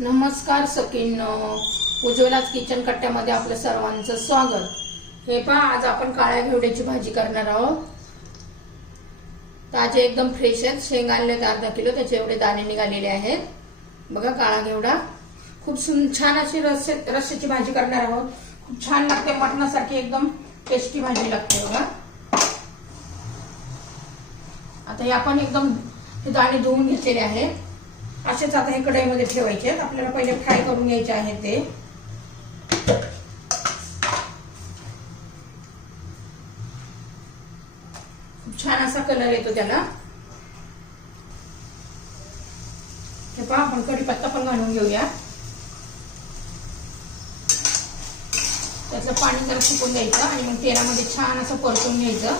नमस्कार सकीन उज्ज्वलाच किचन कट्ट्यामध्ये आपलं सर्वांचं स्वागत. हे पहा आज आपण काळ्या घेवड्याची भाजी करणार आहोत. ताजे एकदम फ्रेश आहेत. शेंग आणले अर्धा किलो त्याचे एवढे दाणे निघालेले आहेत. बघा काळा घेवडा. खूप सुन छान अशी रस्से रस्स्याची भाजी करणार आहोत. खूप छान लागते मटणासारखी एकदम टेस्टी भाजी लागते बघा. आता हे आपण एकदम हे दाणे धुवून घेतलेले आहेत. असेच आता हे कढईमध्ये ठेवायचे आहेत. आपल्याला पहिले फ्राय करून घ्यायचे आहे ते. खूप छान असा कलर येतो त्याला. हे पहा आपण कढीपत्ता पण घालून घेऊया. त्यातलं पाणी जरा सुकून द्यायचं आणि मग तेलामध्ये छान असं परतून घ्यायचं.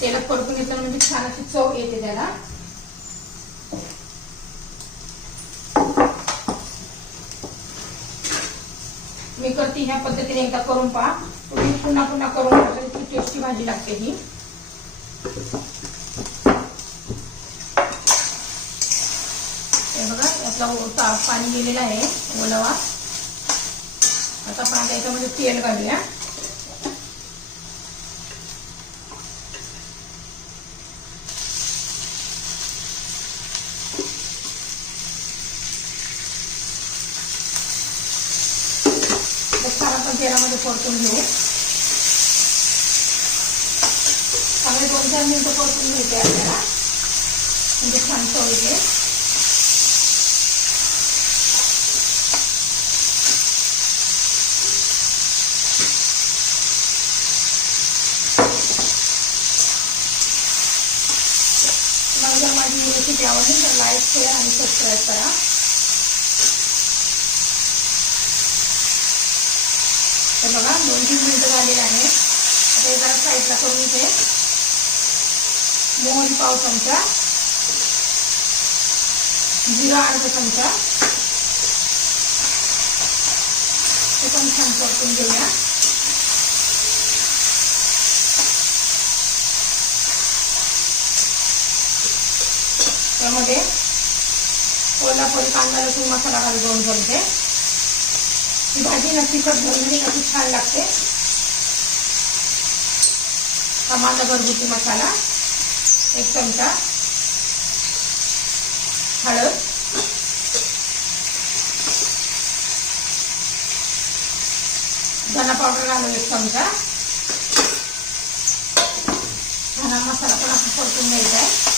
तेलात परतून घेतलं म्हणजे छान अशी चव येते त्याला. मी ह्या पद्धतीने एकदा करून पहा. तुम्ही पुन्हा पुन्हा करून पहा इतकी टेस्टी भाजी लागते ही. हे बघा यातला पाणी गेलेलं आहे ओलावा. आता आपण याच्यामध्ये तेल घालूया छान आपण तेलामध्ये परतून घेऊ चांगले दोन चार मिनिटं परतून घ्यायचे आपल्याला म्हणजे छान चव येते तुम्हाला जर माझी रेसिपी आवडली तर लाईक शेअर आणि सबस्क्राईब करा तर बघा दोन तीन मिनिटं झालेले आहे आता हे जरा साईडला करून इथे मोहरी पाव चमचा. जिरा अर्धा चमचा. ते पण छान परतून घेऊया. त्यामध्ये कोल्हापुरी कांदा लसूण मसाला घालून दोन चमचे ही भाजी नक्की तिखट बनवली नक्की छान लागते. टमाटा घरगुती मसाला एक चमचा. हळद. धना पावडर घालू एक चमचा धना मसाला पण आपण परतून घ्यायचा आहे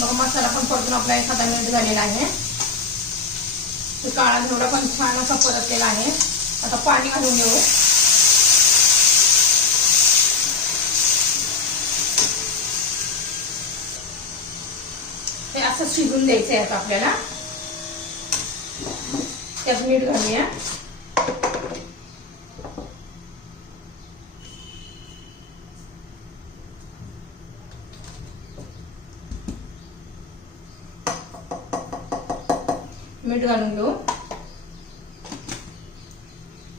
मग मसाला पण परतून आपला एखादा मिनिट झालेला आहे. काळा धोडा पण छान असा परतलेला आहे. आता पाणी घालून घेऊ. हे असं शिजून द्यायचं आहे आता आपल्याला. त्यात मीठ घालूया. मीठ घालून घेऊ.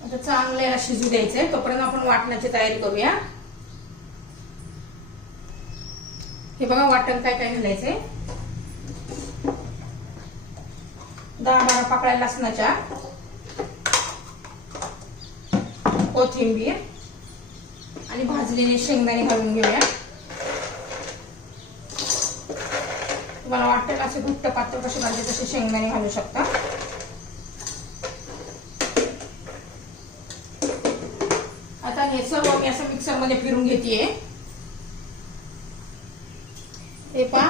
आता चांगलं याला शिजू द्यायचंय तोपर्यंत आपण वाटण्याची तयारी करूया. हे बघा वाटण काय काय घालायचंय. दहा बारा पाकळ्या लसणाच्या. कोथिंबीर. आणि भाजलेले शेंगदाणे घालून घेऊया. तुम्हाला वाटेल असे घट्ट पात्र कसे पाहिजे तसे शेंगदाणे घालू शकता? आता हे सर्व मी असं मिक्सरमध्ये फिरून घेते हे पा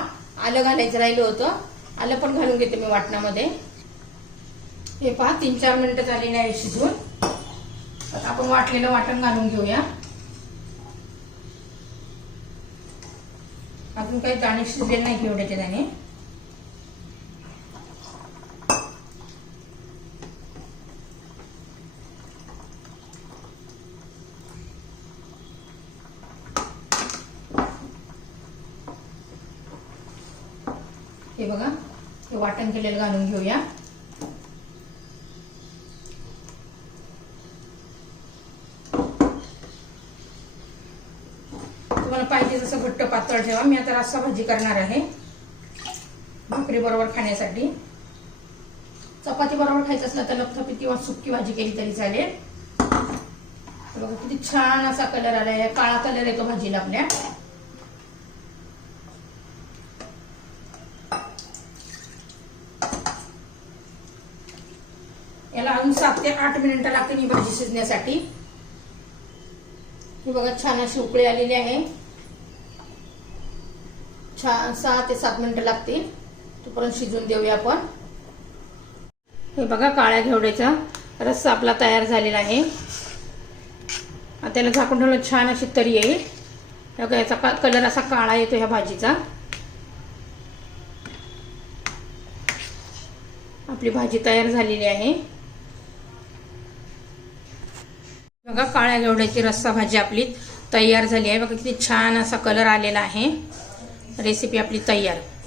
आलं घालायचं राहिलं होतं. आलं पण घालून घेते मी वाटणामध्ये. हे पहा तीन चार मिनिटं झाली नाही शिजून. आता आपण वाटलेलं वाटण घालून घेऊया. अजून काही दाणे शिजले नाही घेवड्याचे दाणे हे बघा हे वाटण केलेलं घालून घेऊया. भाजी जसं घट्ट पातळ ठेवा. मी आता रस्सा भाजी करणार आहे. भाकरी बरोबर खाण्यासाठी. चपाती बरोबर खायचं असलं तर लपथपी किंवा सुक्की भाजी केली तरी चालेल. बघा किती छान असा कलर आलाय. काळा कलर येतो भाजीला आपल्या. याला अजून सात ते आठ मिनिटं लागतील ही भाजी शिजण्यासाठी. ही बघा छान अशी उकळी आलेली आहे. छान सहा ते सात मिनिटं लागतील. तोपर्यंत शिजून देऊया आपण. हे बघा काळ्या घेवड्याचा रस्सा आपला तयार झालेला आहे. त्याला झाकून ठेवलं छान अशी तरी येईल. बघा याचा का- कलर असा काळा येतो ह्या भाजीचा. आपली भाजी तयार झालेली आहे. बघा काळ्या घेवड्याची रस्सा भाजी आपली तयार झाली आहे. बघा किती छान असा कलर आलेला आहे. रेसिपी आपली तयार